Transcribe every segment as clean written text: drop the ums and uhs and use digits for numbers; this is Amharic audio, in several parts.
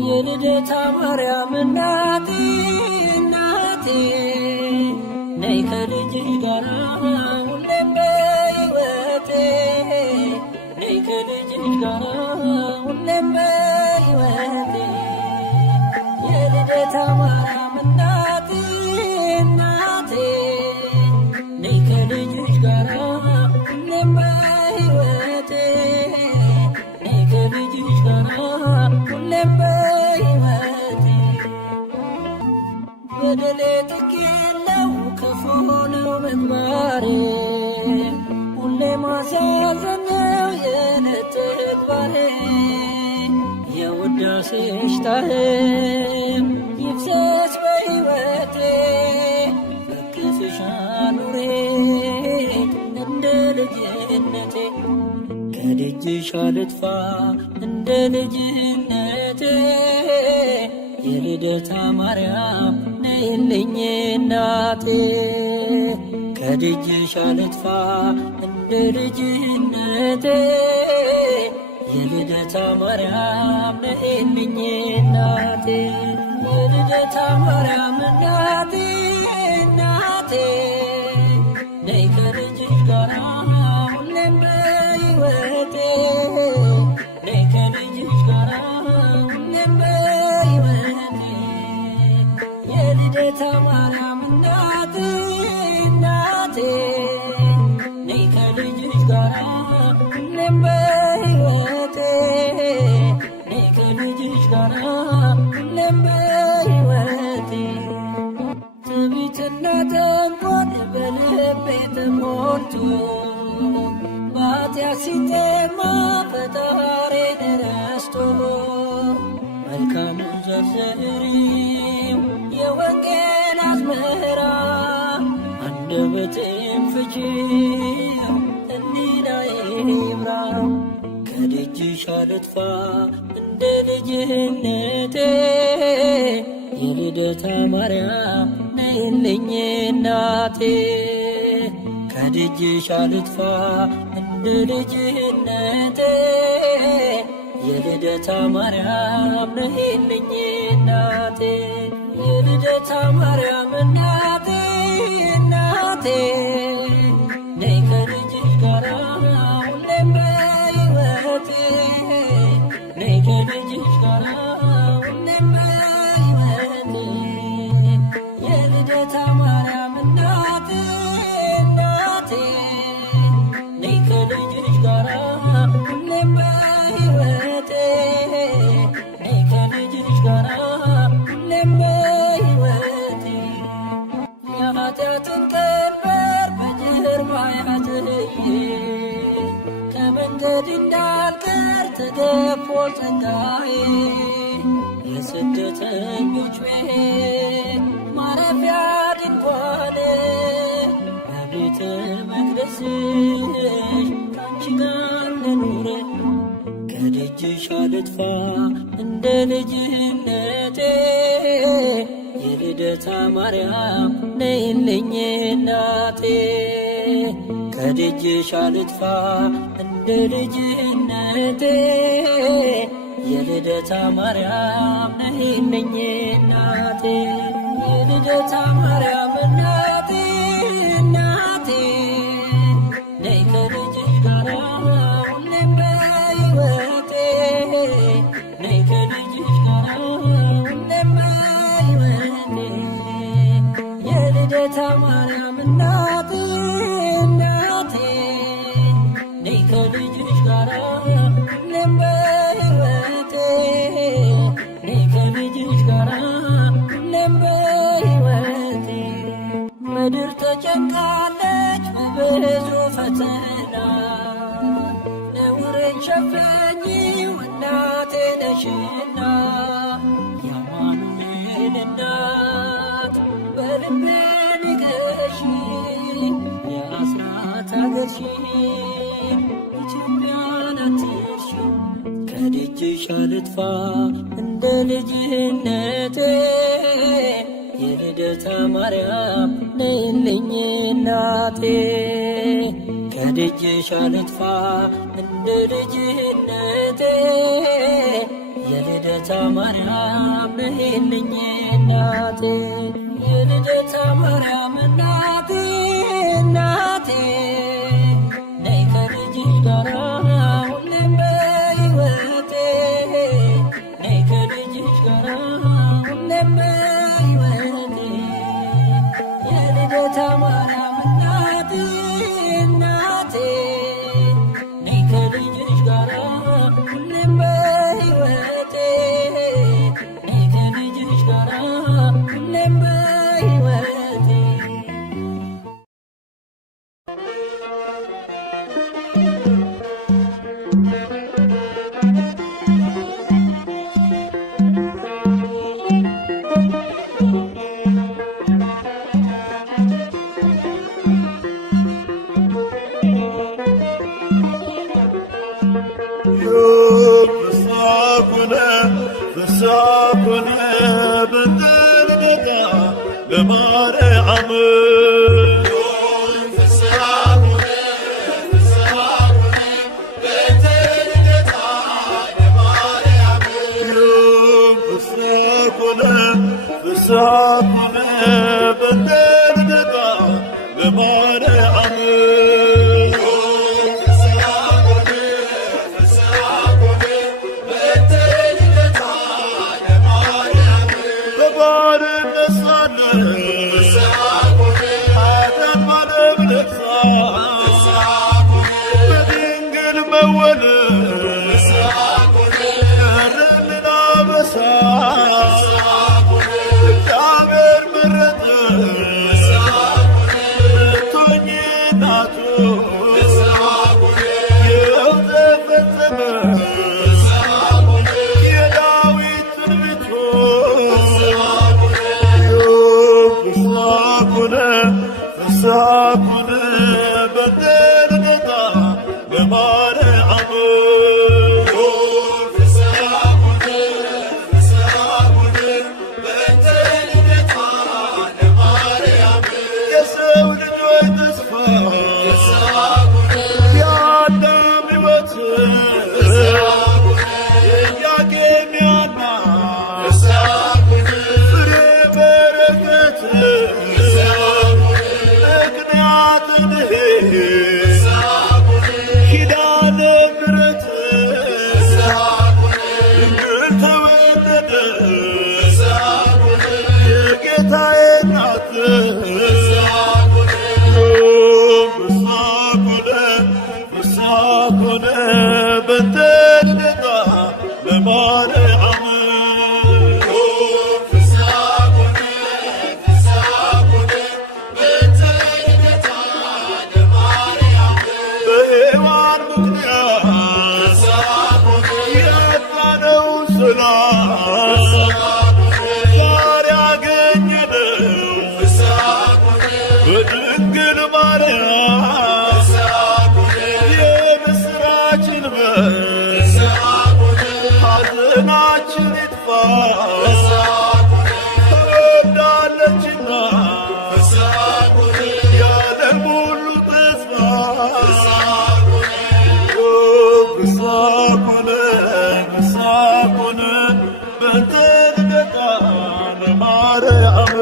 የልደታ ማርያም እናቴ እናቴ ነይ ከልጅሽ ጋር ሁሌም በሕይወቴ ነይ ከልጅሽ ጋር ሁሌም በሕይወቴ የልደታ ማርያም እናቴ እናቴ ነይ ከልጅሽ ጋር ሁሌም በሕይወቴ ነይ ከልጅሽ ጋር ሁሌም በሕይወቴ በደሌ ጥግ የለው ክፉ ነው ምግባሬ ሁሌ ማሳዘን ነው የዕለት ተግባሬ የውዳሴሽ ጣዕም ይፍሰስ በሕይወቴ በክፍሽ አኑሬኝ እንደ ልጅነቴ ከደጅሽ አልጥፋ እንደ ልጅነቴ የልደታ ማርያም ነይልኝ እናቴ ከደጅሽ አልጥፋ እንደ ልጅነቴ የልደታ ማርያም ነይልኝ እናቴ የልደታ ማርያም እናቴ እናቴ ነይ ከልጅሽ ጋር ሁሌም በሕይወቴ ነይ ከልጅሽ ጋር ሁሌም በሕይወቴ የልደታ ማርያም እናቴ እናቴ ነይ ከልጅሽ ጋር ሁሌም በሕይወቴ ነይ ከልጅሽ ጋር ሁሌም በሕይወቴ ትዕቢትና ተንኮል በልቤ ተሞልቶ በኃጢአት ሲጠማ ፈጣሪን ረስቶ መልካሙን ዘርዝሪው የወንጌል አዝመራ አንደበቴን ፍቺው ሕሊናዬ ይብራ ከደጅሽ አልጥፋ እንደ ልጅነቴ የልደታ ማርያም ነይልኝ እናቴ ከደጅሽ አልጥፋ እንደ ልጅነቴ የልደታ ማርያም ነይልኝ እናቴ የልደታ ማርያም እናቴ እናቴ ነይ ከልጅሽ ጋር ሁሌም በሕይወቴ ነይ ከልጅሽ ጋር ሁሌም በሕይወቴ የልደታ ማርያም እናቴ እናቴ ነይ ከልጅሽ ጋር ሁሌም በሕይወቴ ነይ ከልጅሽ ጋር ሁሌም በሕይወቴ የኃጢአትን ቀንበር በጀርባ ያዝዬ ከመንገድ እንዳልቀር ተገፎ ጸጋዬ የስደተኞች ቤት ማረፊያ ድንኳን በቤተ መቅደስሽ ካንቺ ጋር ልኑር ከደጅሽ አልጥፋ እንደ ልጅነቴ የልደታ ማርያም ነይልኝ እናቴ ከደጅሽ አልጥፋ እንደ ልጅነቴ የልደታ ማርያም ነይልኝ እናቴ የልደታ ማርያም እናቴ እናቴ ነይ ከልጅሽ ጋር ሁሌም በሕይወቴ ነይ ከልጅሽ ጋር ሁሌም በሕይወቴ የልደታ ማርያም እናቴ እናቴ ነይ ከልጅሽ ጋር ሁሌም በሕይወቴ ነይ ከልጅሽ ጋር ሁሌም በሕይወቴ ምድር ተጨንቃለች በብዙ ፈተና ነውሬን ሸፈኚው እናቴ ነሽና የአማኑኤል እናት በልቤ ንገሺ የአስራት አገርሽን ኢትዮጵያን አትርሺ ከደጅሽ አልጥፋ እንደ ልጅነቴ የልደታ ማርያም ነይልኝ እናቴ ከደጅሽ አልጥፋ እንደ ልጅነቴ የልደታ ማርያም ነይልኝ እናቴ የልደታ ማርያም እናቴ እናቴ ነይ ከልጅሽ ጋራ ሁሌም በሕይወቴ ነይ ከልጅሽ ጋራ ሁሌም በሕይወቴ የልደታ ማርያም እናቴ እናቴ ነይ ከልጅሽ ጋራ ሁሌም በሕይወቴ ነይ ከልጅሽ ጋራ ሁሌም በሕይወቴ ፍስሐ በልደታ ለማርያም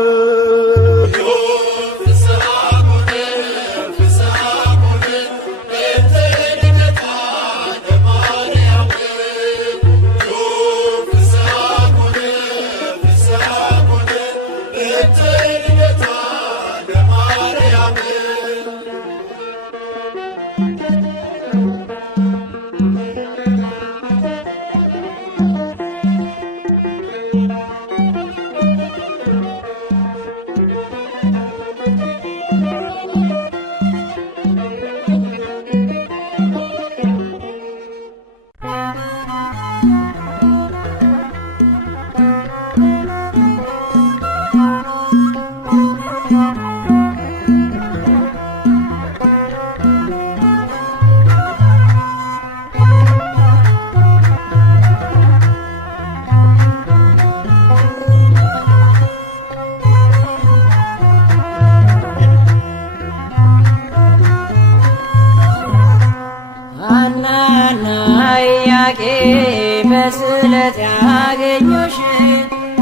ያገኙሽ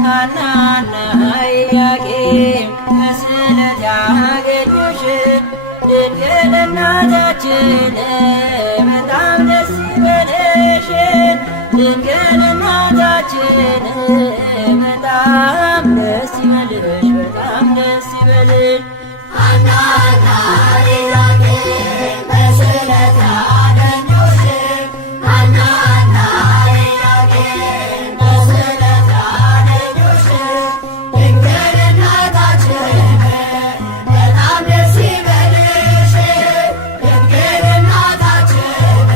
ሐናና ኢያቄም በስዕለት ያገኙሽ ድንግል እናታችን በጣም ደስ ይበልሽ ድንግል እናታችን በጣም ደስ ይበልሽ በጣም ደስ ይበልሽ ሐናና ኢያቄም በስዕለት ያገኙሽ ሐናና ኢያቄም በስዕለት ያገኙሽ ድንግል እናታችን በጣም ደስ ይበልሽ ድንግል እናታችን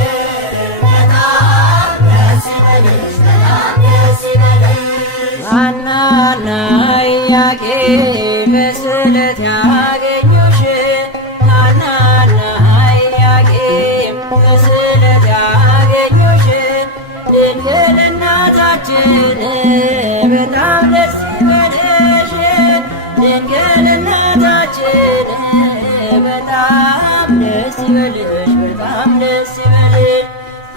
በጣም ደስ ይበልሽ በጣም ደስ ይበልሽ ሐናና ኢያቄም በስዕለት ያገኙሽ ሐናና ኢያቄም በስዕለት ያገኙሽ ድንግል እናታችን በጣም ደስ ይበልሽ ድንግል እናታችን በጣም ደስ ይበልሽ በጣም ደስ ይበልሽ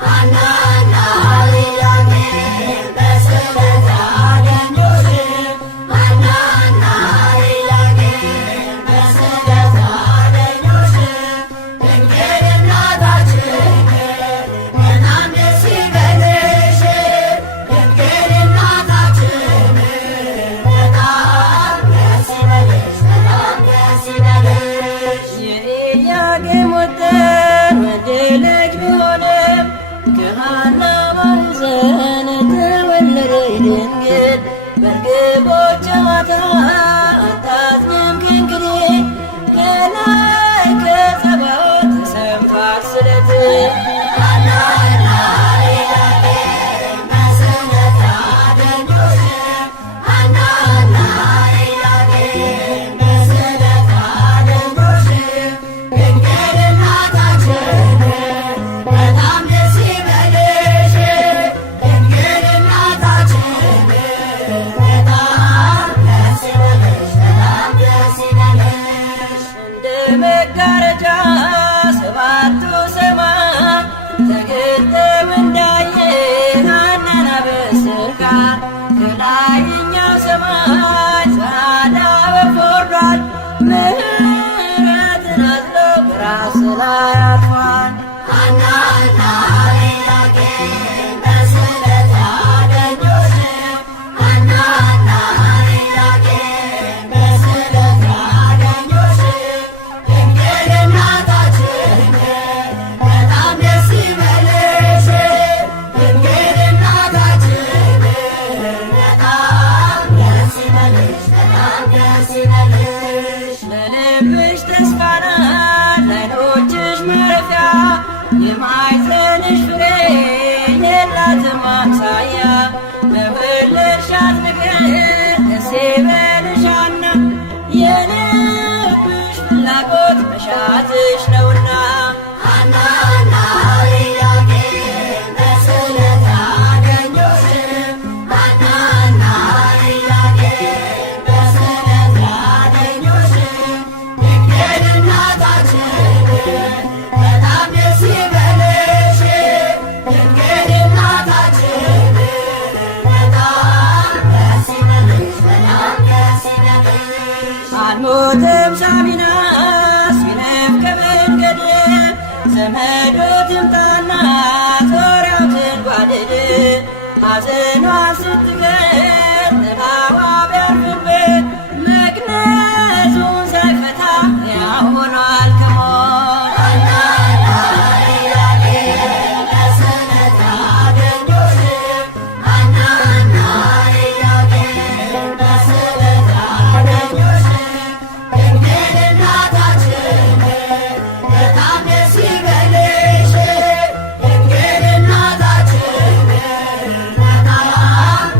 ሐናና ኢያቄም በስዕለት ያገኙሽ ሐናና ኢያቄም በስዕለት ያገኙሽ ድንግል እናታችን በጣም ደስ ይበልሽ ድንግል እናታችን በጣም ደስ ይበልሽ በጣም ደስ ይበልሽ የኢያቄም ወጥር ወንድ ልጅ ቢሆንም ከሐና ማኅፀን ተወለደች ድንግል በርግቦች ጨዋታ አታዝንም ከእንግዲህ ከላይ ከጸባዖት ተሰምቷል ስለት ሐናና ኢያቄም በስዕለት ያገኙሽ ሐናና ኢያቄም በስዕለት ያገኙሽ ድንግል እናታችን በጣም ደስ ይበልሽ ድንግል እናታችን በጣም ደስ ይበልሽ በጣም ደስ ይበልሽ እንደ መጋረጃ ሰባቱ ሰማይ ተገልጠው እንዳየን ሐናን አበስርካት ከላይኛው ሰማይ ጸዓዳ ወፍ ወርዷል ምሕረትን አዝሎ በራስ ላይ አርፏል ሐናና ኢያቄም በስዕለት ያገኙሽ ሐናና ኢያቄም በስዕለት ያገኙሽ ድንግል እናታችን በጣም ደስ ይበልሽ ድንግል እናታችን በጣም ደስ ይበልሽ በጣም ደስ ይበልሽ ለልብሽ ተስፋ ናት ለዓይኖችሽ ማረፊያ የማኅፀንሽ ፍሬ የላትም አምሳያ በወለድሻት ነገር ደስ ይበልሽ ሐና የልብሽ ፍላጎት መሻትሽ ነውና ሐናና ኢያቄም በስዕለት ያገኙሽ ሐናና ኢያቄም በስዕለት ያገኙሽ ድንግል እናታችን በጣም ደስ ይበልሽ ድንግል እናታችን በጣም ደስ ይበልሽ በጣም ደስ ይበልሽ አልሞትም ሳሚናስ ቢነፍቅ መንገድ ዘመዶ ትምጣና ዙሪያው ትንጓደድ ሐዘኗን ስትቀር ጥላዋ ቢያርፍበት መግነዙን ሳይፈታ ያው ሆኗል ከሞት ሐናና ኢያቄም በስዕለት ያገኙሽ ሐናና ኢያቄም በስዕለት ያገኙሽ ድንግል እናታችን በጣም ደስ ይበልሽ ድንግል እናታችን በጣም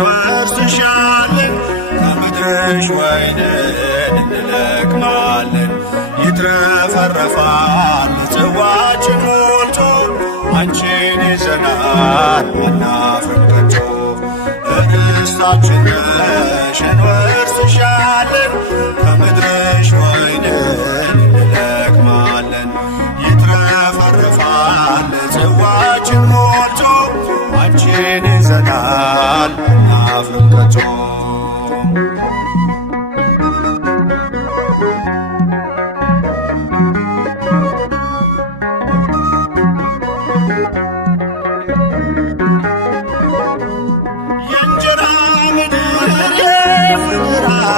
እንወርስሻለን ከምድርሽ ወይንን እንለቅማለን። ይትረፈረፋል ጽዋችን ሞልቶ አንቺን ይዘናል አናፍርም ከቶ። ርስታችን ነሽ እንወርስሻለን ከምድርሽ ወይንን እንለቅማለን። ይትረፈረፋል ጽዋችን ሞልቶ አንቺን ይዘናል አናፍርም ከቶ።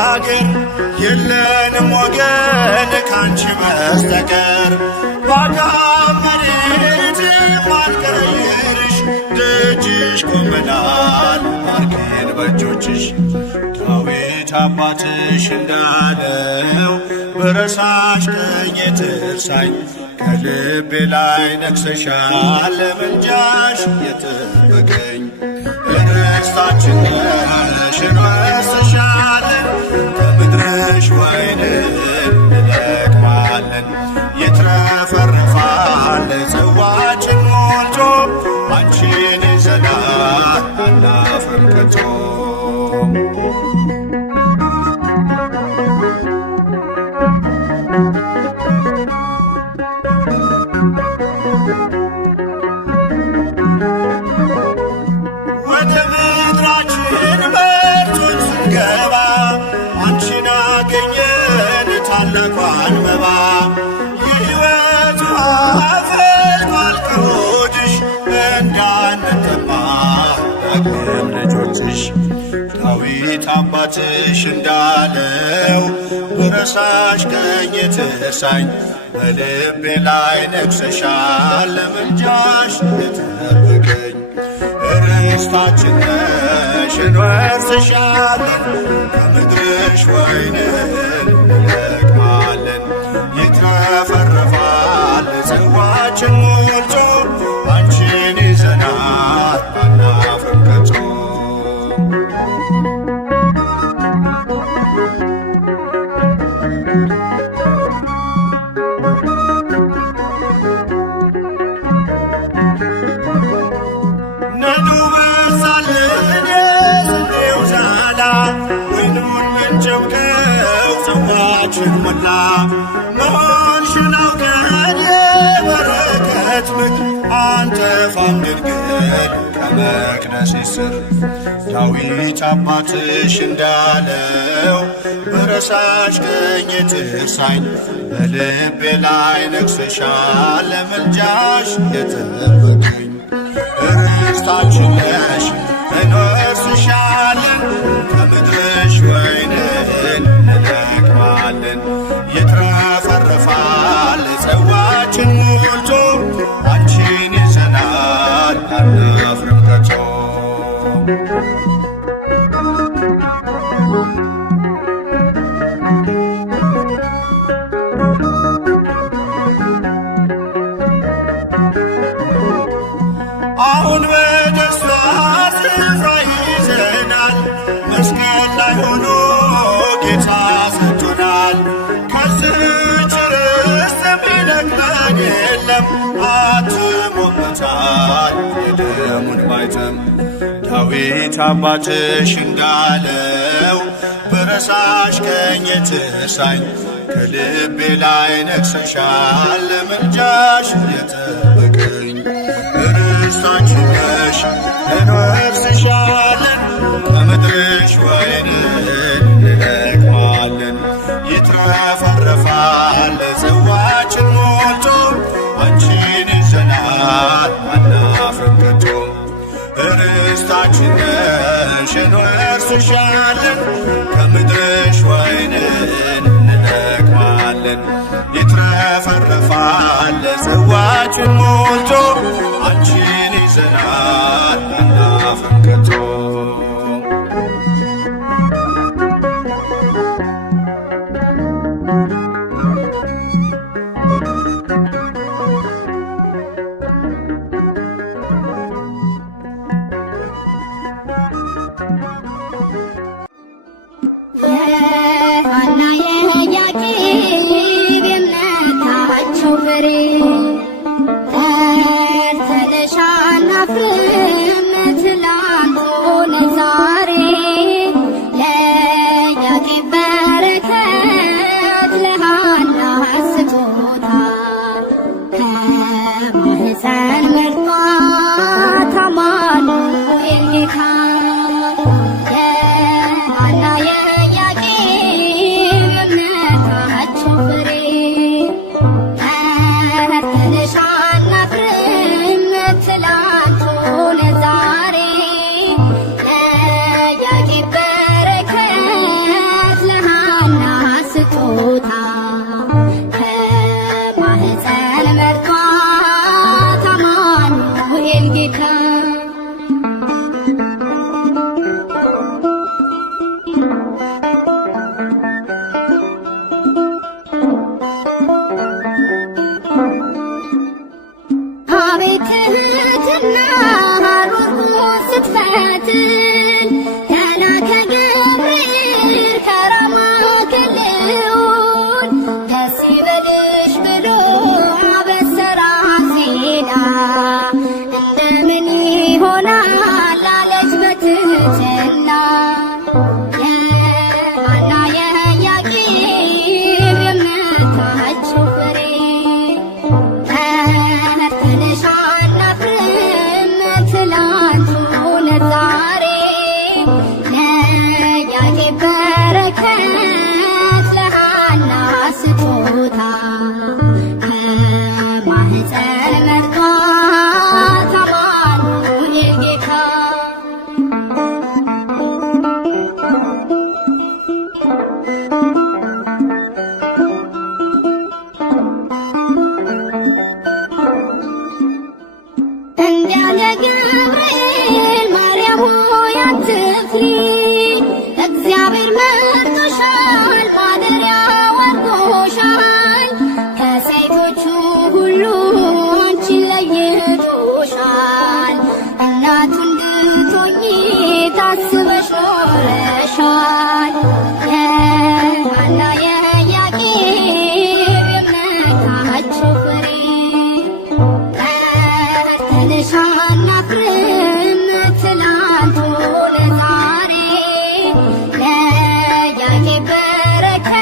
አገር የለንም ወገን ካንቺ በስተቀር ባዳም መሬት ማልቀይርሽ ደጅሽ ቆመናል ባርኪን በእጆችሽ። ዳዊት አባትሽ እንዳለው ብረሳሽ ቀኝ ትርሳኝ ከልቤ ላይ ነግሰሻል ለምልጃሽ የጠበቀኝ። ርስታችን ነሽ እንወርስሻለን ከምድርሽ ወይንን እንለቅማለን። ይትረፈረፋል ጽዋችን ሞልቶ አንቺን ይዘናል አናፍርም ከቶ። ታላቋን መባ የሕይወት ውሃ ፈልቋል ከሆድሽ እንዳንጠማ ዳግም ልጆችሽ። ዳዊት አባትሽ እንዳለው ብረሳሽ ቀኝ ትርሳኝ በልቤ ላይ ነግሰሻል ለምልጃሽ የጠበቀኝ። ርስታችን ነሽ እንወርስሻለን ከምድርሽ ወይንን እንለቅማለን። ይትረፈረፋል ጽዋችን ሞልቶ አንቺን ይዘናል አናፍርም ከቶ። ነዱ በዛልን የስንዴው ዛላ ወይኑን ምንጨብቀው ጽዋችን ሞላ። መሆንሽን አውቀን የበረከት ምድር አንጠፋም ድንግል ከመቅደስሽ ስር። ዳዊት አባትሽ እንዳለው ብረሳሽ ቀኝ ትርሳኝ በልቤ ላይ ነግሰሻል ለምልጃሽ የጠበቀኝ። ርስታችን ነሽ እንወርስሻለን ከምድርሽ ወይንን እንለቅማለን። ይትረፈረፋል ጽዋችን ሞልቶ አንቺን ይዘናል አናፍርም ከቶ። አሁን በደስታ ስፍራ ይዘናል መስቀል ላይ ሆኖ ጌታ ሰጥቶናል። ከዚህች ርስት የሚነቅለን የለም አትሞበታል የደሙን ማኅተም። ዳዊት አባትሽ እንዳለው ብረሳሽ ቀኝ ትርሳኝ ከልቤ ላይ ነግሰሻል ለምልጃሽ የጠበቀኝ። ርስታችን ነሽ እንወርስሻለን ከምድርሽ ወይንን እንለቅማለን። ይትረፈረፋል ጽዋችን ሞልቶ አንቺን ይዘናል አናፍርም ከቶ። ርስታችን ነሽ እንወርስሻለን ከምድርሽ ወይንን እንለቅማለን። ይትረፈረፋል ጽዋችን ሞልቶ አንቺን ይዘናል አናፍርም ከቶ። ተርተንሻል አናፍርም ትላንት ሆነ ዛሬ ለያዕቆብ በረከት ለሐና ስጦታ ከማኅፀን መርጧት አማኑኤል ጌታ የሐና የኢያቄም እምነታቸው ፍሬ ተርተንሻል አናፍርም ትላንት ሆነ ዛሬ ለያዕቆብ በረከት ለሐና ስጦታ ከማኅፀን መርጧት አማኑኤል ጌታ አቤት ትሕትና ሩሩን ስትፈትን ተላከ ገብርኤል ከራማ ክልኡን ደስ ይበልሽ ብሎ አበሰራት ዜና እንደምን ይሆናል አለች በትሕትና የሐና የኢያቄም የእምነታቸው ፍሬ ተርተንሻል አናፍርም ትላንት ሆነ ዛሬ ለያዕቆብ በረከት ለሐና ስጦታ ከማኅፀን መርጧት አማኑኤል ጌታ እንዲያለ ገብርኤል ማርያም ሆይ አትፍሪ እግዚአብሔር መርጦሻል ማደሪያው አድርጎሻል ከሴቶቹ ሁሉ አንቺን ለይቶሻል እናቱ እንድትሆኚ ታስበሽ ኖረሻል የሐና የኢያቄም የእምነታቸው ፍሬ ተርተንሻል አናፍርም ትላንት ሆነ ዛሬ ለያዕቆብ በረከት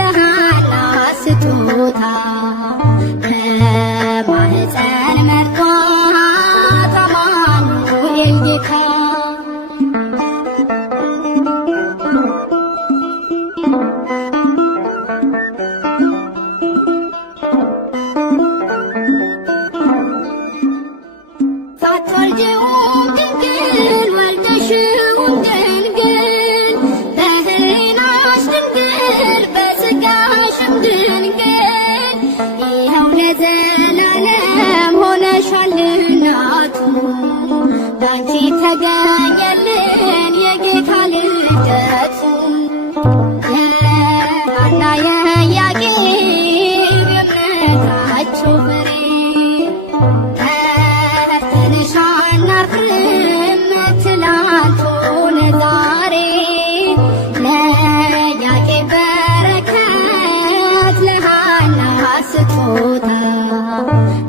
ለሐና ስጦታ ከማኅፀን መርጧት አማኑኤል ጌታ ሳትወልጂውም ድንግል ወልደሽውም ድንግል በሕሊናሽ ድንግል በሥጋሽም ድንግል ይኸው ለዘላለም ሆነሻል እናቱ ባንቺ ተገኘልን የጌታ ልደቱ የሐና የኢያቄም የእምነታቸው ፍሬ ተርተንሻል አናፍርም ትላንት ሆነ ዛሬ ለያዕቆብ በረከት ለሐና ስጦታ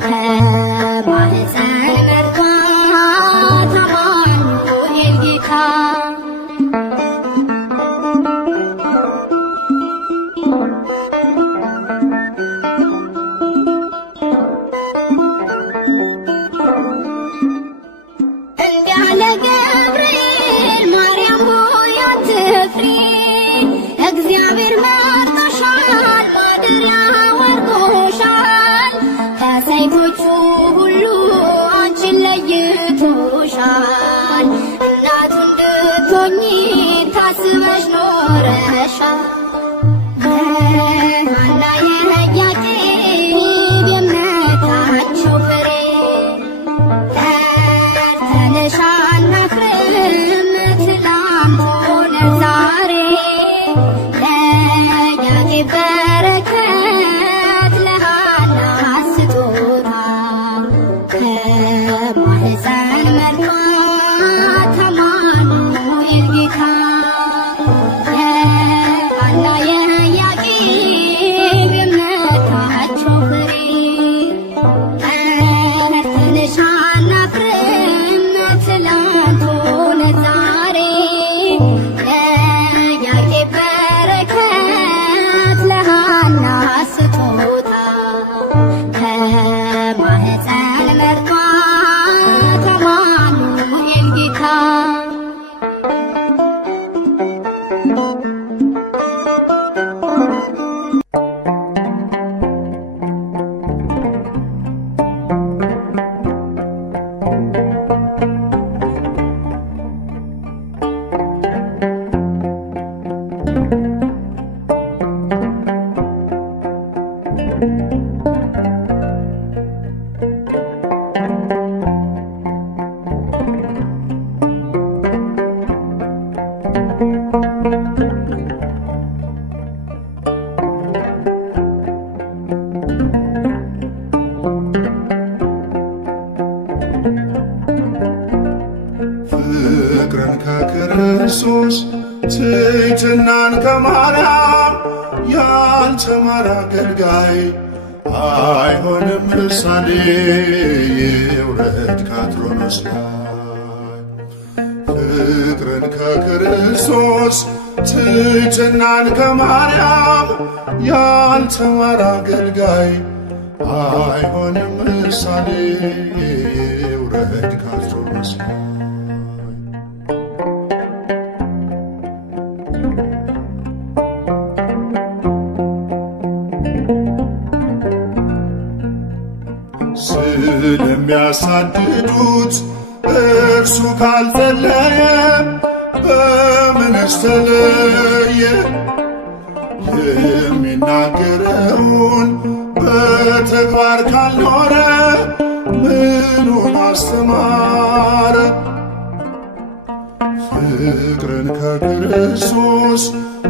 ከማኅፀን መርጧት አማኑኤል ጌታ እንዲያለ ገብርኤል ማርያም ሆይ አትፍሪ እግዚአብሔር መርጦሻል ማደሪያው አድርጎሻል ማኅፀን መርቷት አማኑኤል ጌታ ፍቅርን ከክርስቶስ ትሕትናን ከማርያም ያልተማረ አገልጋይ አይሆንም ምሳሌ ይውረድ ከአትሮኖስ ላይ። ፍቅርን ከክርስቶስ ትሕትናን ከማርያም ያልተማረ አገልጋይ አይሆንም ምሳሌ ይውረድ ከአትሮኖስ ላይ። ስለሚያሳድዱት እርሱ ካልጸለየ በምንስ ተለየ? የሚናገረውን በተግባር ካልኖረ ምኑን አስተማረ? ፍቅርን ከክርስቶስ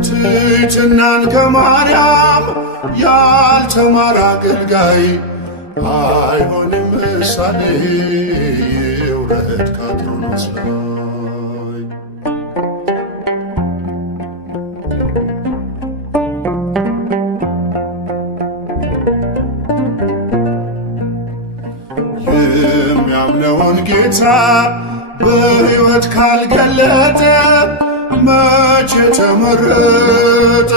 ትሕትናን ከማርያም ያልተማረ አገልጋይ አይሆንም ምሳሌ ይውረድ ከአትሮኖስ ላይ። የሚያምነውን ጌታ በሕይወት ካልገለጠ መቼ ተመረጠ?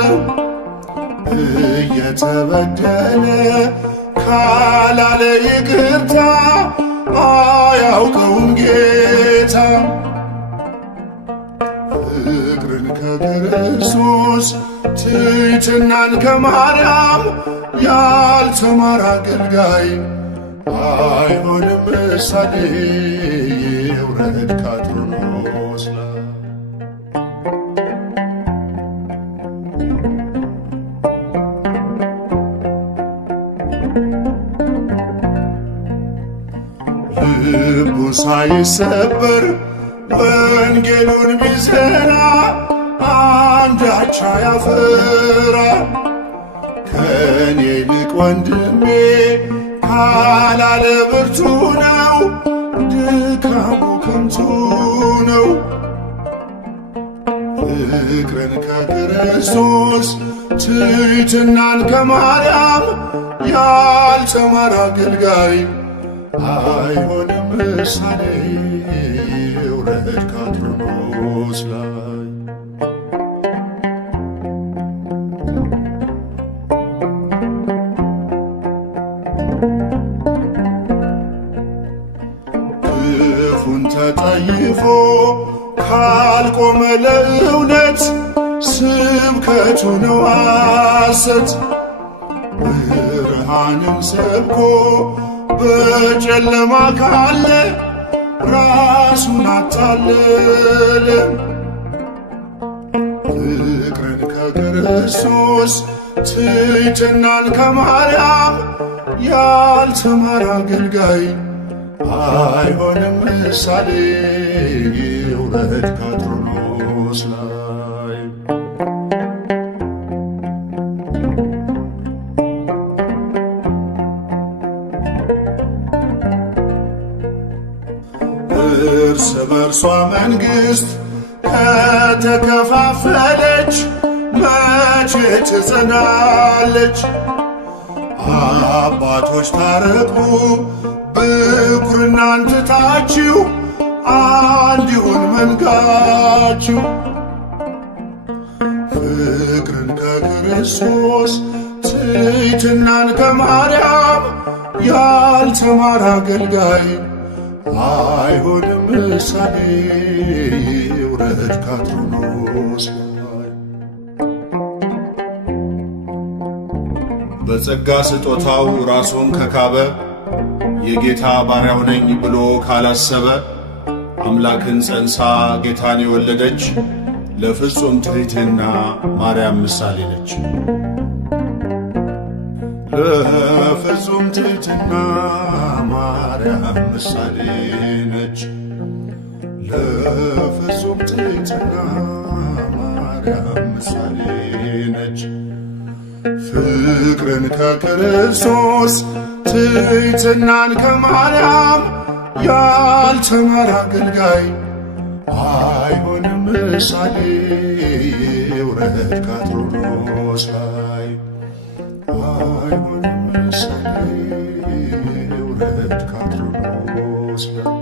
እየተበደለ ካላለ ይቅርታ አያውቀውም ጌታ። ፍቅርን ከክርስቶስ ትሕትናን ከማርያም ያልተማረ አገልጋይ አይሆንም ምሳሌ ይውረድ ከአትሮኖስ ላይ። ልቡ ሳይሰበር ወንጌሉን ቢዘራ አንዳች አያፈራ። ከኔ ይልቅ ወንድሜ ካላለ ብርቱ ነው፣ ድካሙ ከንቱ ነው። ፍቅርን ከክርስቶስ ትሕትናን ከማርያም ያልተማረ አገልጋይ አይሆንም ምሳሌ ይውረድ ከአትሮኖስ ላይ። ክፉን ተጠይፎ ካልቆመ ለእውነት ስብከቱ ነው ሐሰት። ብርሃንን ሰብኮ በጨለማ ካለ ራሱን አታለለ። ፍቅርን ከክርስቶስ ትሕትናን ከማርያም ያልተማረ አገልጋይ አይሆንም ምሳሌ ይውረድ ከአትሮኖስ ላይ። እርስ በርሷ መንግሥት ከተከፋፈለች መቼ ትጸናለች? አባቶች ታረቁ ብኩርናን ትታችሁ አንድ ይሁን መንጋችሁ። ፍቅርን ከክርስቶስ ትሕትናን ከማርያም ያልተማረ አገልጋይ አይሆንም ምሳሌ ውረድ ከአትሮኖስ ላይ። በጸጋ ስጦታው ራሱን ከካበ የጌታ ባሪያው ነኝ ብሎ ካላሰበ አምላክን ጸንሳ ጌታን የወለደች ለፍጹም ትሕትና ማርያም ምሳሌ ነች። ለፍጹም ትሕትና ማርያም ምሳሌ ነች። ለፍጹም ትሕትና ማርያም ምሳሌ ነች። ፍቅርን ከክርስቶስ ትሕትናን ከማርያም ያልተማረ አገልጋይ አይሆንም ምሳሌ ውረድ ከአትሮኖስ ላይ። አይሆንም ምሳሌ ውረድ ከአትሮኖስ ላይ።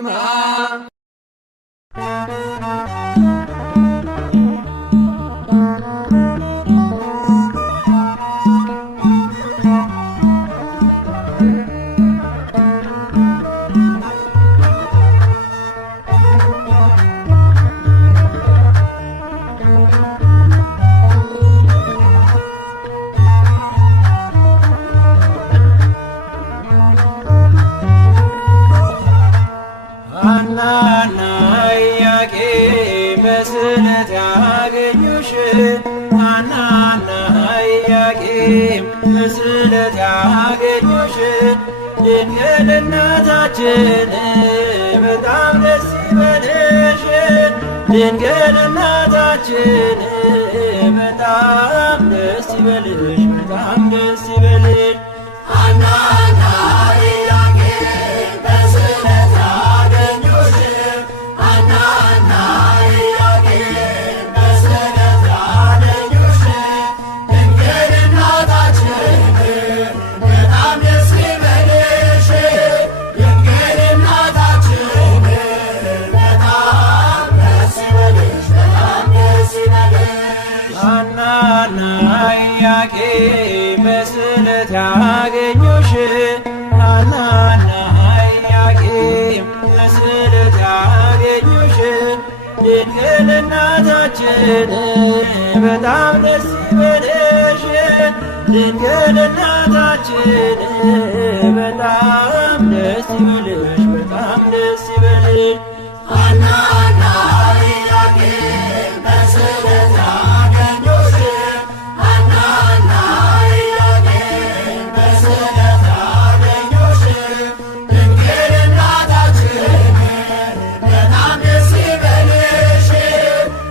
ዜማ ሐናና ኢያቄም በስዕለት ያገኙሽ ሐናና ኢያቄም በስዕለት ያገኙሽ ድንግል እናታችን በጣም ደስ ይበልሽ ድንግል እናታችን በጣም ደስ ይበልሽ በጣም ደስ ይበልሽ ሐናና ኢያቄም በስዕለት ያገኙሽ ሐናና ኢያቄም በስዕለት ያገኙሽ ድንግል እናታችን በጣም ደስ ይበልሽ ድንግል እናታችን በጣም ደስ ይበልሽ በጣም ደስ ይበልሽ ሐናና ኢያቄም በስዕለት ያገኙሽ ሐናና ኢያቄም በስዕለት ያገኙሽ ድንግል እናታችን በጣም ደስ ይበልሽ ድንግል እናታችን በጣም ደስ ይበልሽ በጣም ደስ ይበልሽ ሐናና ኢያቄም በስዕለት ያገኙሽ ሐናና ኢያቄም በስዕለት ያገኙሽ ድንግል እናታችን በጣም ደስ ይበልሽ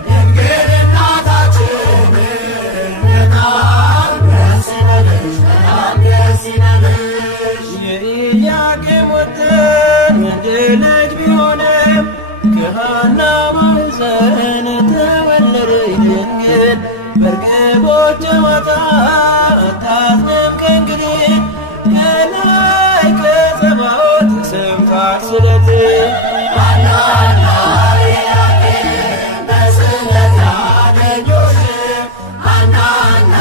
ድንግል እናታችን በጣም ደስ ይበልሽ በጣም ደስ ይበልሽ የኢያቄም ወጥር ወንድ ልጅ ቢሆንም ከሐና ማኅፀን ተወለደች ድንግል በርግቦች ጨዋታ አታዝንም ከእንግዲህ ከላይ ከጸባዖት ሰምቷል ስለትህ ሐናና ኢያቄም በስዕለት ያገኙሽ ሐናና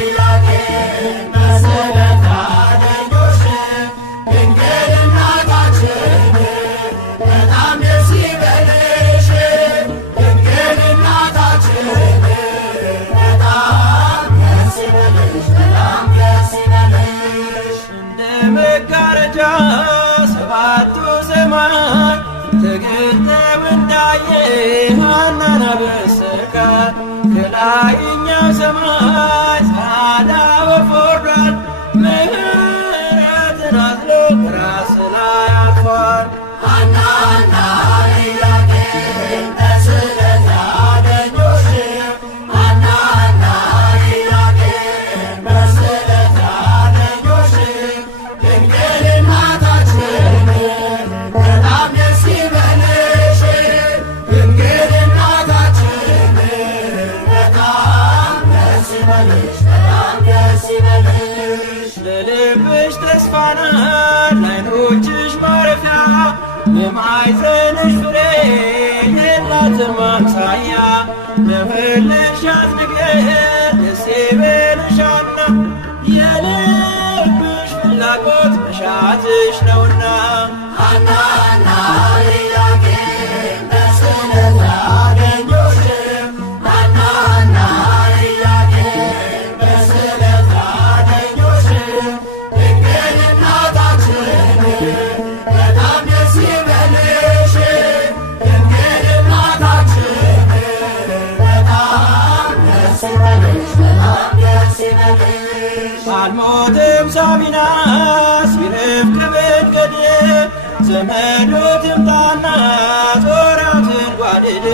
ኢያቄም በስዕለት ያገኙሽ ድንግል እናታችን በጣም ደስ ይበልሽ ድንግል እናታችን በጣም ደስ ይበልሽ በጣም ደስ ይበልሽ እንደ መጋረጃ ሰባቱ ሰማይ ተገልጠው እንዳየ ሐናን አበሰራት ከላይኛው ሰማይ ጸዓዳ ወፍ ወርዷል ምሕረትን አዝሎ ራስ ላይ አርፏል ሐናና ኢያቄም በስዕለት ያገኙሽ ሐናና ኢያቄም በስዕለት ያገኙሽ ድንግል እናታችን በጣም ደስ ይበልሽ ድንግል እናታችን በጣም ደስ ይበልሽ በጣም ደስ ይበልሽ ለልብሽ ተስፋ ናት ለዓይኖችሽ ማረፊያ በማኅፀንሽ ፍሬ የላትም አምሳያ ለወለድሻት ድንግል ደስ ይበልሻልና የልብሽ ፍላጎት መሻትሽ ነውና ሐናና ኢያቄም በስዕለት ያገኙሽ ሐናና ኢያቄም በስዕለት ያገኙሽ ድንግል እናታችን በጣም ደስ ይበልሽ ድንግል እናታችን በጣም ደስ ይበልሽ በጣም ደስ ይበልሽ አልሞትም ሳቢናስ ቢረፍቅ መንገድ ዘመዱ ትምጣና ጾራው ትንጓደድ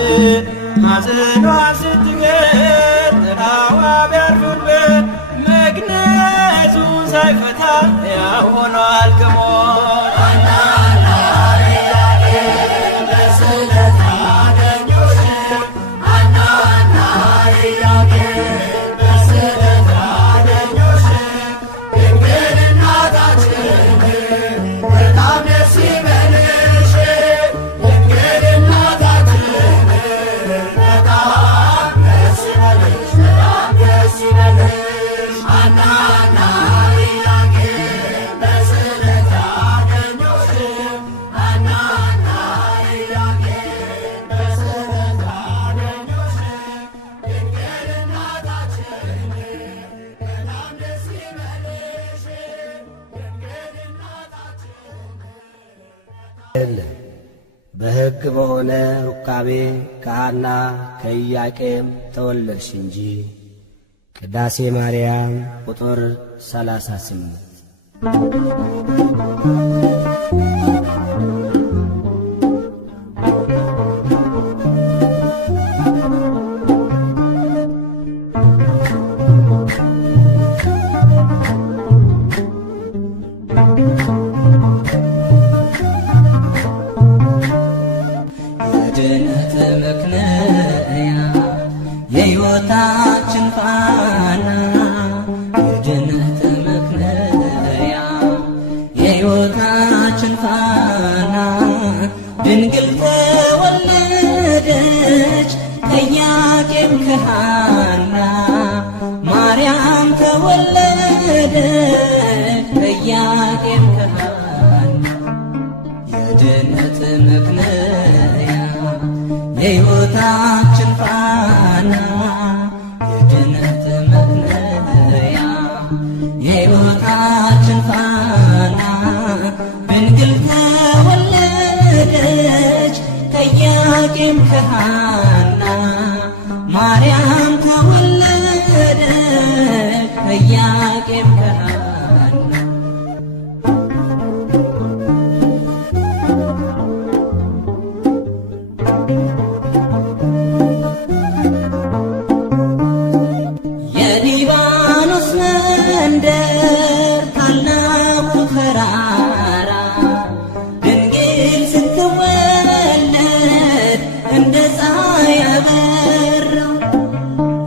ማዘኗ ስትገር ጥላዋ ቢያርፍበት መግነዙን ሳይፈታ ያው ሆኗል ከሞት ሐናና ኢያቄም በስዕለት ያገኙሽ ሐናና ኢያቄም በስዕለት ያገኙሽ ድንግል እናታችን በጣም ደስ ይበልሽ ሩካቤ ከሐና ከኢያቄም ተወለድሽ እንጂ። ቅዳሴ ማርያም ቁጥር 38። የድነት ምክንያት የሕይወታችን ፋና የድነት ምክንያት የሕይወታችን ፋና ድንግል ተወለደች ከኢያቄም ከሐና ማርያም ተወለደች ከኢያቄም ከሐና የድነት ምክንያት የሕይወታችን ፋና የድነት ምክንያት የሕይወታችን ፋና ድንግል ተወለደች ከኢያቄም ከሐና ማርያም ተወለደች ከኢያቄም ከሐና የሊባኖስ መንደር ታላቁ ተራራ ድንግል ስትወለድ እንደ ፀሐይ አበራው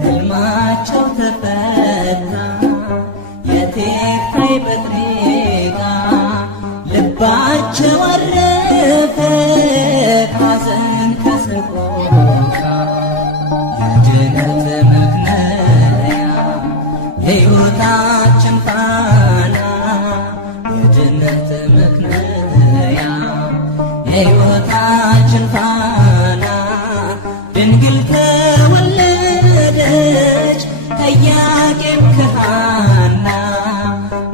ሕልማቸው ተፈታ የቴክታይ በትሬጋ ልባቸው አረፈ ሐዘን ከሰቆቃ የድነት ምክንያት የሕይወታችን ፋና የድነት ምክንያት የሕይወታችን ፋና ድንግል ተወለደች ከኢያቄም ከሐና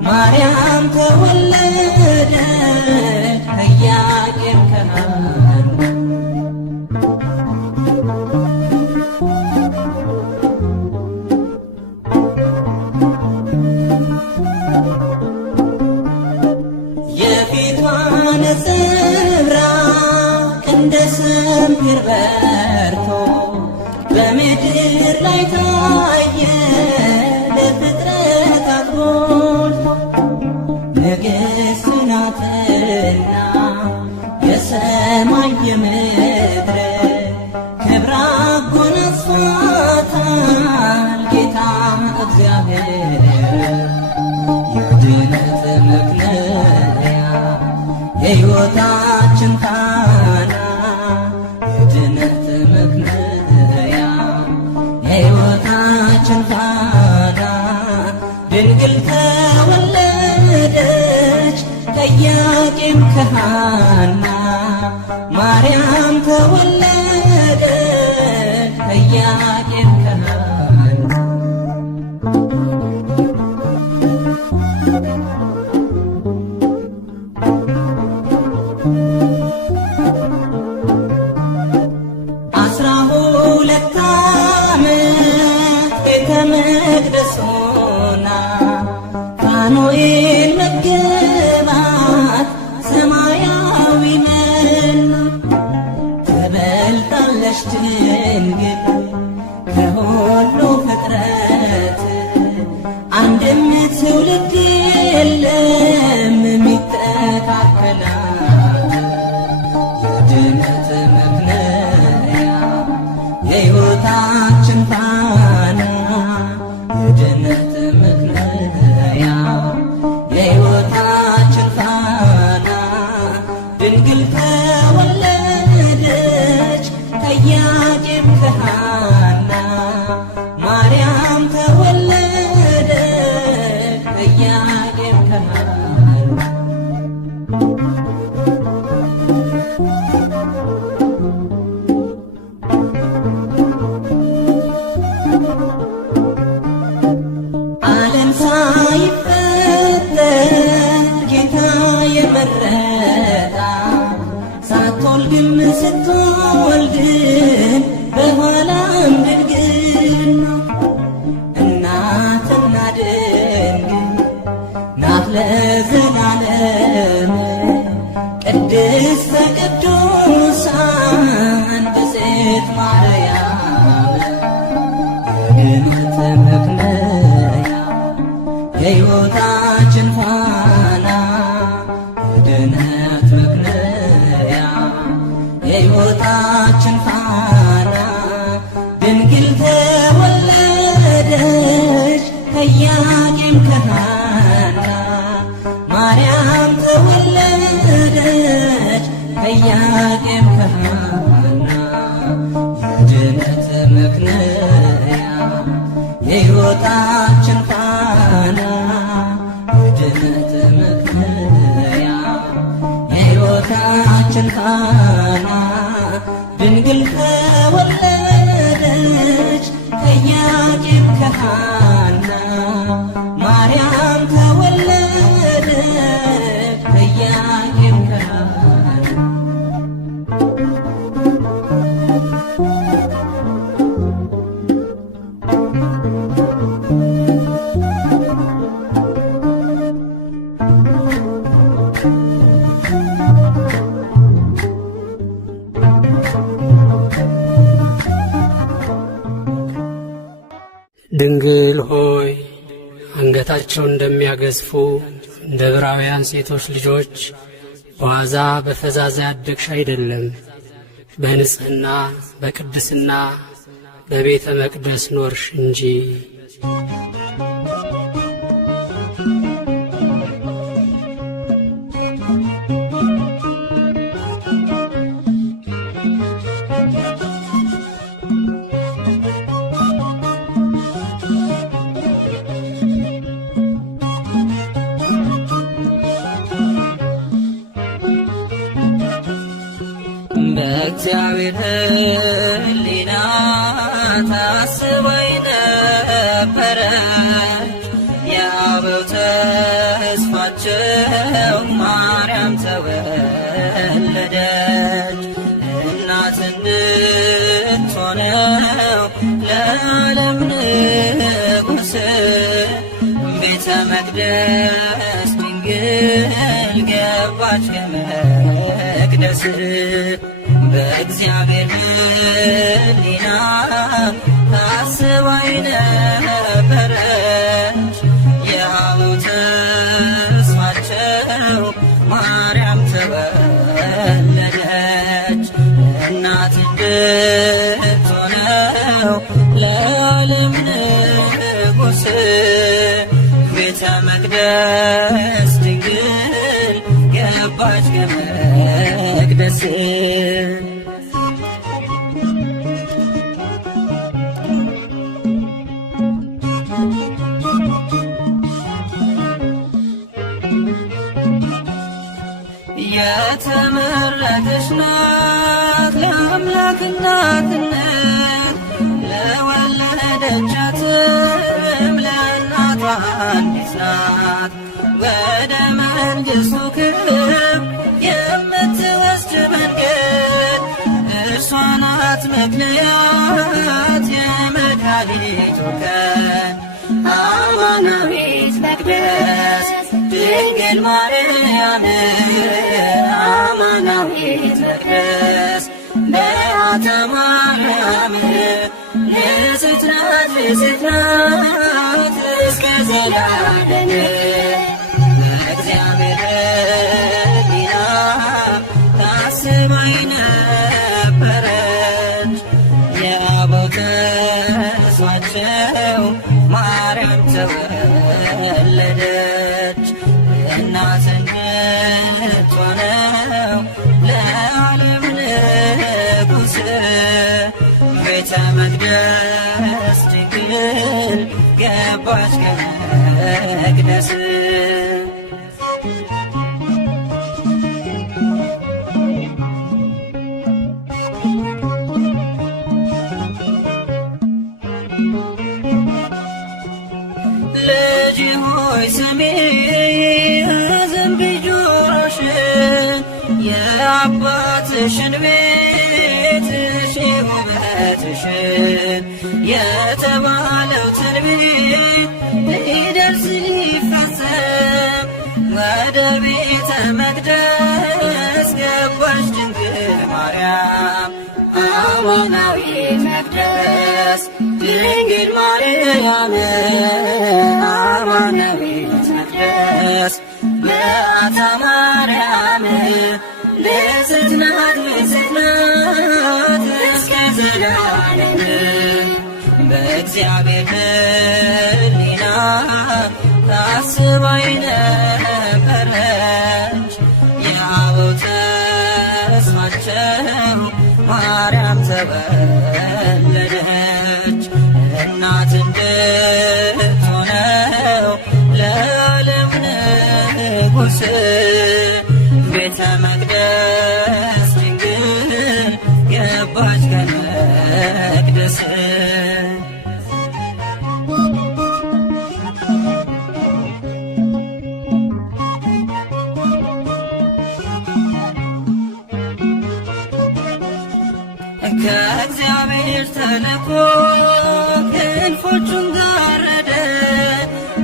ማርያም ተወለደች ከኢያቄም ከሐና የፊቷ ነጸብራቅ እንደ ሰምፔር በርቶ በምድር ላይ ታየ ለፍጥረታት ሞልቶ ንግሥት ናትና የሰማይ የምድር ክብር አጎናጽፏታል ጌታ እግዚአብሔር የድነት ምክንያት የሕይወታችን ፋና የድነት ምክንያት የሕይወታችን ፋና ድንግል ተወለደች ከኢያቄም ከሐና ማርያም ተወለደች ከኢያቄም ከሐና አስራ ሁለት ዓመት ቤተ መቅደስ ሆና ፋኑኤል መገባት ሰማያዊ መና ተበልጣለች ድንግል ከሁሉ ፍጥረት አንድም ትውልድ የለም የሚተካከላት የድነት ምክንያት የሕይወታችን ፋና የድነት ምክንያት የሕይወታችን ፋና ድንግል ተወለደች ከኢያቄም ከሐና ማርያም ተወለደች ከኢያቄም ከሐና ዓለም ሳይፈጠር ጌታ የመረጣ ሳትወልድም ስትወልድ የሕይወታችን ፋና የድነት መክለያ የሕይወታችን ፋና ድንግል ተወለደች ከኢያቄም ከሐና ማርያም ተወለደች ከኢያቄም ከሐና የድነት መክለያ የሕይወታችን ፋና የድነት መክለያ የሕይወታችን ፋና ድንግል ተወለደች ከኢያቄም ከሐና ማርያም ተወለደች ከኢያቄም ከሐና ድንግል ሆይ አንገታቸው እንደሚያገዝፉ እንደ ዕብራውያን ሴቶች ልጆች በዋዛ በፈዛዛ ያደግሽ አይደለም። በንጽሕና በቅድስና በቤተ መቅደስ ኖርሽ እንጂ። በእግዚአብሔር ሕሊና ታስበኝ ነበረች የአበው ተስፋቸው ማርያም ተወለደች እናት እንድትሆነው ለዓለም ንጉሥ ቤተ መቅደስ ድንግል ገባች ከመቅደስ በእግዚአብሔር ሕሊና ታስባይ ነበረች የአበው ተስፋቸው ማርያም ተወለደች እናት እንድትሆነው ለዓለም ንጉሥ ቤተ መቅደስ ድንግል ገባች ከመቅደስ የተመረጠች ናት ለአምላክ እናትነት ለወለደቻትም ለእናቷ አንዲት ናት ወደ መንግሥቱ ክብር የምትወስድ መንገድ እርሷ ናት መግለያት የመድኃኒቱ ቀን አማናዊት መቅደስ ድንግል ማርያም አማናዊት መቅደስ በዓታ ማርያም ንጽሕት ናት ንጽሕት ናት እስከ ዘላለም በእግዚአብሔር ሕሊና ታስባይ ነበረች የአበው ተስፋቸው ማርያም ተወለደች እናት እንድትሆነው ለዓለም ንጉሥ ቤተ መቅደስ ድንግል ገባች ከመቅደስ ልጅ ሆይ ስሚ አዘንብዪ ጆሮሽን የአባትሽን ቤት እሺ ውበትሽን የተባለው ትንቢት ሊደርስ ሊፈጸም ወደ ቤተ መቅደስ ገባች ድንግል ማርያም አማናዊት መቅደስ ድንግል ማርያም አማናዊት ዘላለም በእግዚአብሔር ሕሊና ታስባ የነበረች የአበው ተስፋቸው ማርያም ተወለደች። እናት እንድትሆነው ለዓለም ንጉሥ ቤተ መቅደስ ድንግል ገባች ከመቅደስ። ከእግዚአብሔር ተልኮ ክንፎቹን ጋረደ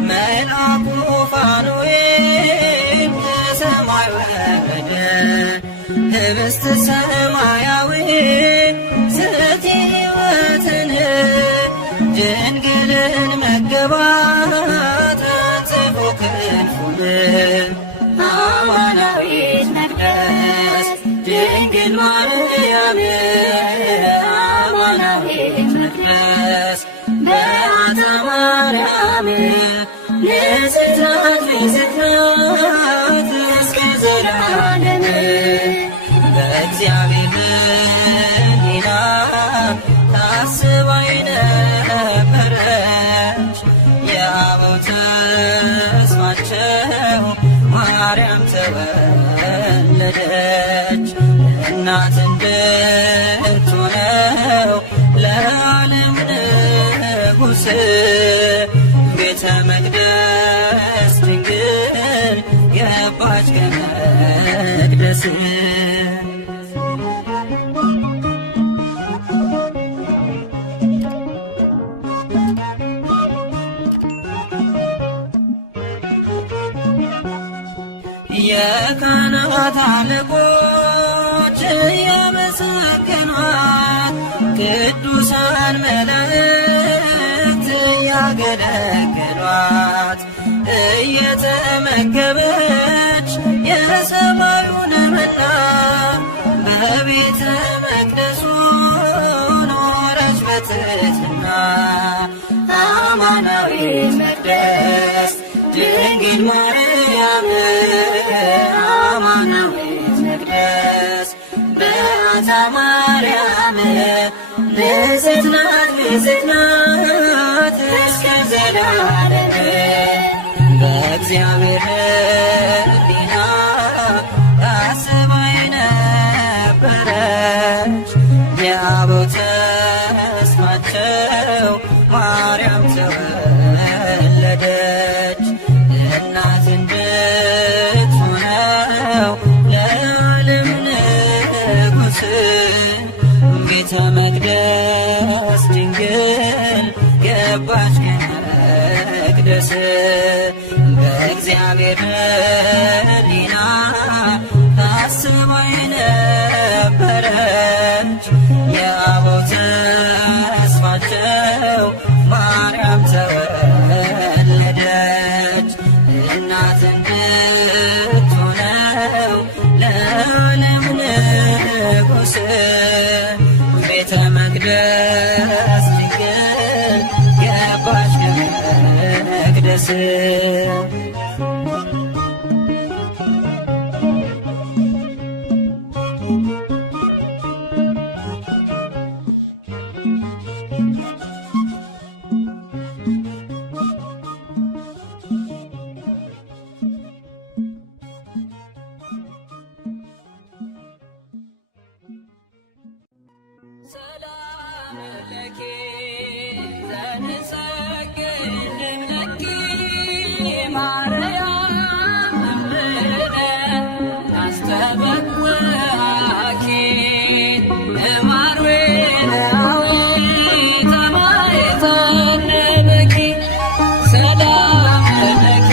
መልአኩ ፋኑኤል ከሰማይ ወረደ። ህብስተ ሰማያዊ ስእቲ ሕይወትን ድንግልን መገባት ጽፎ ክንፉን አማናዊት መቅደስ ድንግል ማርያም አማናዊት መቅደስ በዓታ ማርያም ንጽሕት ናት ንጽሕት ናት እስከ ዘላለም በእግዚአብሔር ሕሊና ታስባ የነበረች የአበው ተስፋቸው ማርያም ተወለደች። እናት እንድትሆነው ለዓለም ንጉሥ ቤተ መቅደስ ድንግል ገባች ከመቅደስ። የካህናት አለቆች እያመሰገኗት ቅዱሳን መላእክት እያገለገሏት እየተመገበች የሰማዩን መና በቤተ መቅደሱ ኖረች በትሕትና። አማናዊት መቅደስ ድንግል ማርያም አማናዊት መቅደስ በዓታ ማርያም ንጽሕት ናት ንጽሕት ናት እስከ ዘላለም በእግዚአብሔር ሕሊና ታስባ የነበረች የአበው ተስፋቸው ማርያም ተወለደች። እናት እንድትሆነው ለዓለም ንጉሥ ቤተ መቅደስ ድንግል ገባች ከመቅደስ በእግዚአብሔር ሕሊና ታስባ የነበረች የአበው ተስፋቸው ማርያም ተወለደች። እናት እንድትሆነው ለዓለም ንጉሥ ቤተ መቅደስ ድንግል ገባች ከመቅደስ። ሰላም ለኪ ዘንሰግድ ለኪ ማርያም እምነ አስተበኩዓኪ እማኑኤላዊ ተማይተነብኪ ሰላም ለኪ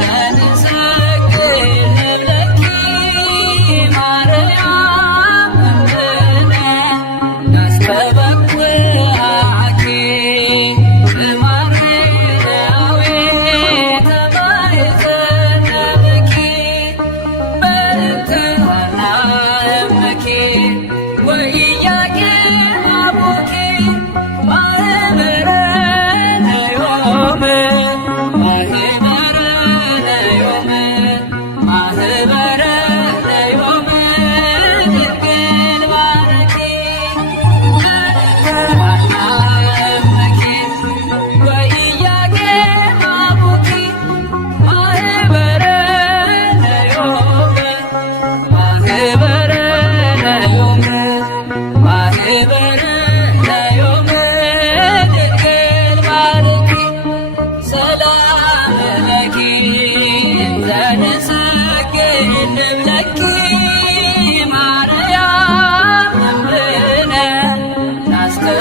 ዘንሰግድ ለኪ ማርያም እምነ አስተበኩዓኪ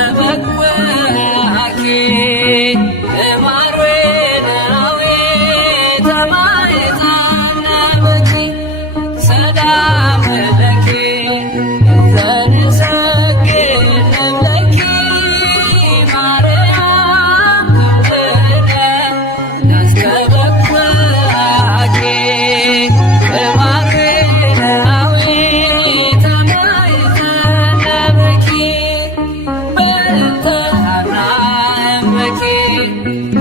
አስተበኩአኪ እማርዌናዊ ተማይዛነበኪ ሰላም ለኪ ዘንሰግድ ለኪ ማርያም ክብርነ ናስተበኩአኪ እማርዌናዊ ተማይዛነበኪ በእንተ ሐና እምኪ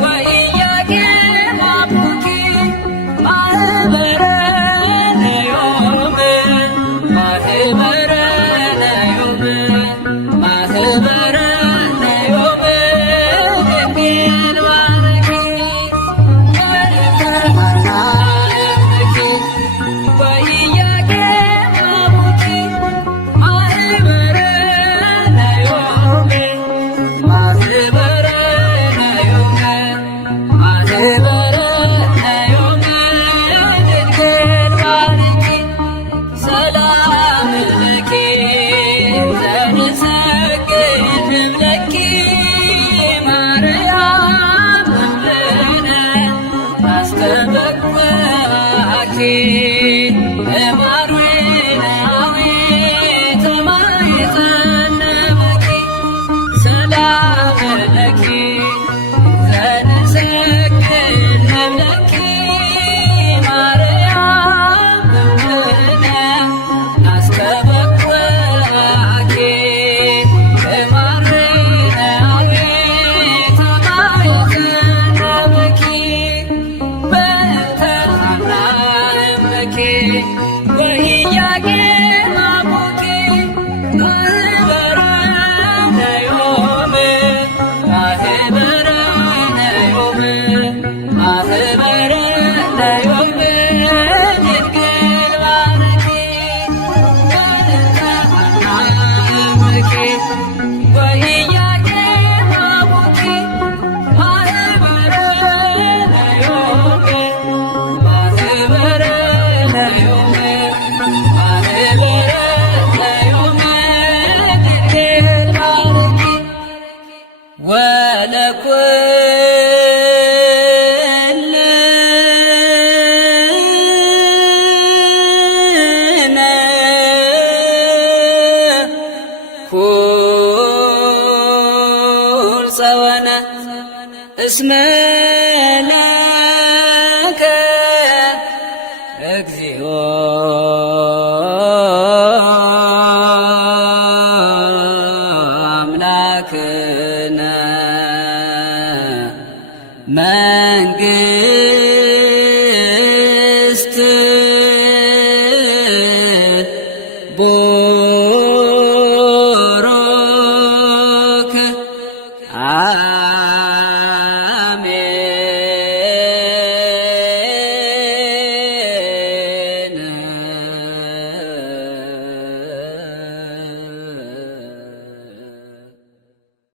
ወኢያቄም አቡኪ ማህበረነ ዮም ማህበረነ ዮም ማህበረነ ዮም ድንግል ባርኪ በእንተ ሐና እምኪ ወኢያቄም አቡኪ ማህበረነ ዮም ማህበረነ ዮም ማህበረነ ዮም ድንግል ባርኪ ሰላም ለኪ ዘንሰግድ ለኪ ማርያም ክብርነ ናስተበኩአኪ እማርዌናዊ ተማይጸነበኪ ሰላም ለኪ ዘንሰግድ ለኪ ማርያም ክብርነ ናስተበኩአኪ እማርዌናዊ ተማይጸነበኪ በእንተ ሐና እምኪ ወኢያቄም አቡኪ ማህበረነ ዮም ማህበረነ ዮም ማህበረነ ዮም ድንግል ባርኪ በእንተ ሐና እምኪ ወኢያቄም አቡኪ ማህበረነ ዮም ማህበረነ ዮም ማህበረነ ዮም ድንግል ባርኪ ወለኩልነ ኩልፀወነ እስመ ለከ እግዚኦ አምላክነ መንግሥት ቡሩክ